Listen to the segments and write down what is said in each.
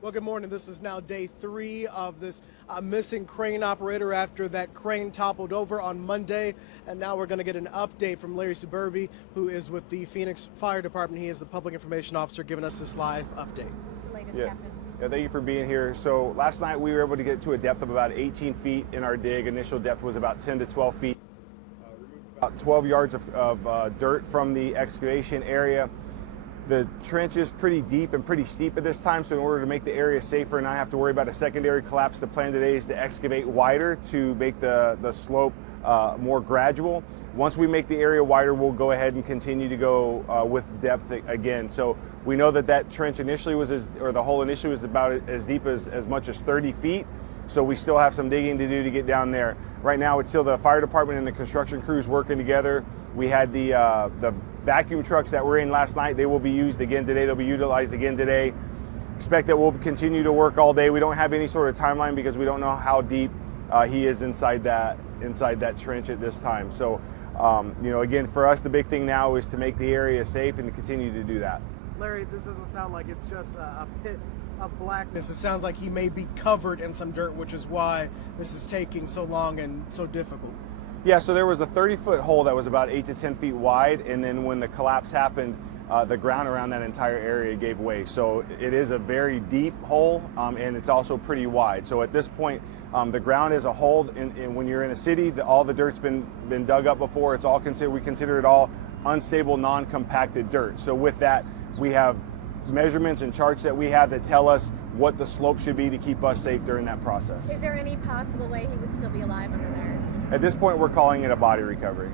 Well, good morning. This is now day 3 of this missing crane operator after that crane toppled over on Monday. And now we're going to get an update from Larry Subervi, who is with the Phoenix Fire Department. He is the public information officer giving us this live update. What's the latest, Yeah. Captain? Yeah, thank you for being here. So last night we were able to get to a depth of about 18 feet in our dig. Initial depth was about 10 to 12 feet. About 12 yards of dirt from the excavation area. The trench is pretty deep and pretty steep at this time, so in order to make the area safer and not have to worry about a secondary collapse, the plan today is to excavate wider to make the slope more gradual. Once we make the area wider, we'll go ahead and continue to go with depth again. So we know that that trench initially was, the hole initially was about as deep as much as 30 feet. So we still have some digging to do to get down there. Right now, it's still the fire department and the construction crews working together. We had the vacuum trucks that were in last night. They will be used again today. They'll be utilized again today. Expect that we'll continue to work all day. We don't have any sort of timeline because we don't know how deep he is inside that trench at this time. So, you know, again, for us, the big thing now is to make the area safe and to continue to do that. Larry, this doesn't sound like it's just a pit of blackness. It sounds like he may be covered in some dirt, which is why this is taking so long and so difficult. Yeah, so there was a 30-foot hole that was about 8 to 10 feet wide, and then when the collapse happened, the ground around that entire area gave way. So it is a very deep hole, and it's also pretty wide. So at this point, the ground is a hole, and when you're in a city, all the dirt's been dug up before. It's all we consider it all unstable, non-compacted dirt. So with that, we have measurements and charts that we have that tell us what the slope should be to keep us safe during that process. Is there any possible way he would still be alive under there? At this point, we're calling it a body recovery.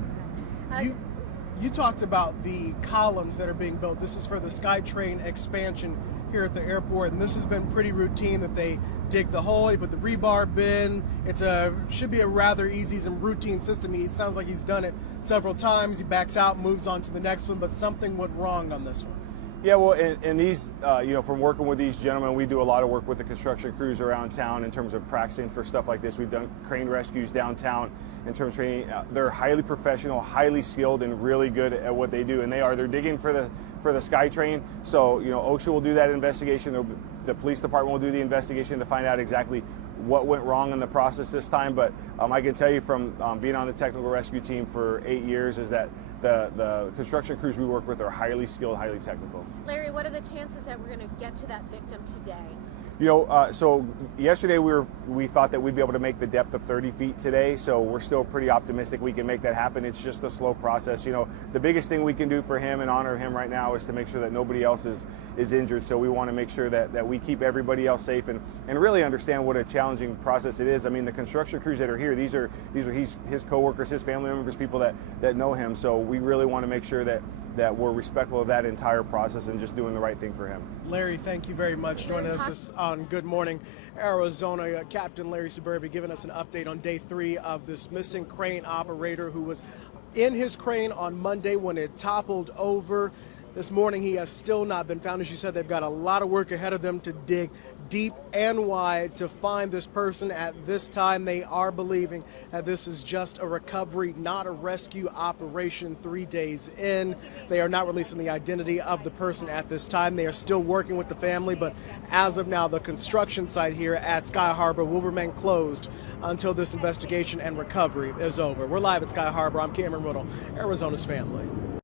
You talked about the columns that are being built. This is for the SkyTrain expansion here at the airport, and this has been pretty routine that they dig the hole, you put the rebar bin. Should be a rather easy and routine system. He sounds like he's done it several times. He backs out, moves on to the next one, but something went wrong on this one. Yeah, well, and these, you know, from working with these gentlemen, we do a lot of work with the construction crews around town in terms of practicing for stuff like this. We've done crane rescues downtown in terms of training. They're highly professional, highly skilled, and really good at what they do. And they're digging for the SkyTrain. So, you know, OSHA will do that investigation. The police department will do the investigation to find out exactly what went wrong in the process this time. But I can tell you from being on the technical rescue team for 8 years is that the construction crews we work with are highly skilled, highly technical. Larry, what are the chances that we're going to get to that victim today? You know, so yesterday we thought that we'd be able to make the depth of 30 feet today, so we're still pretty optimistic we can make that happen. It's just a slow process. You know, the biggest thing we can do for him and honor him right now is to make sure that nobody else is injured, so we want to make sure that we keep everybody else safe and really understand what a challenging process it is. I mean, the construction crews that are here, these are his coworkers, his family members, people that know him, so we really want to make sure that we're respectful of that entire process and just doing the right thing for him. Larry, thank you very much joining us on Good Morning Arizona. Captain Larry Subervi giving us an update on day 3 of this missing crane operator who was in his crane on Monday when it toppled over. This morning he has still not been found. As you said, they've got a lot of work ahead of them to dig deep and wide to find this person. At this time, they are believing that this is just a recovery, not a rescue operation 3 days in. They are not releasing the identity of the person at this time. They are still working with the family, but as of now, the construction site here at Sky Harbor will remain closed until this investigation and recovery is over. We're live at Sky Harbor. I'm Cameron Riddle, Arizona's family.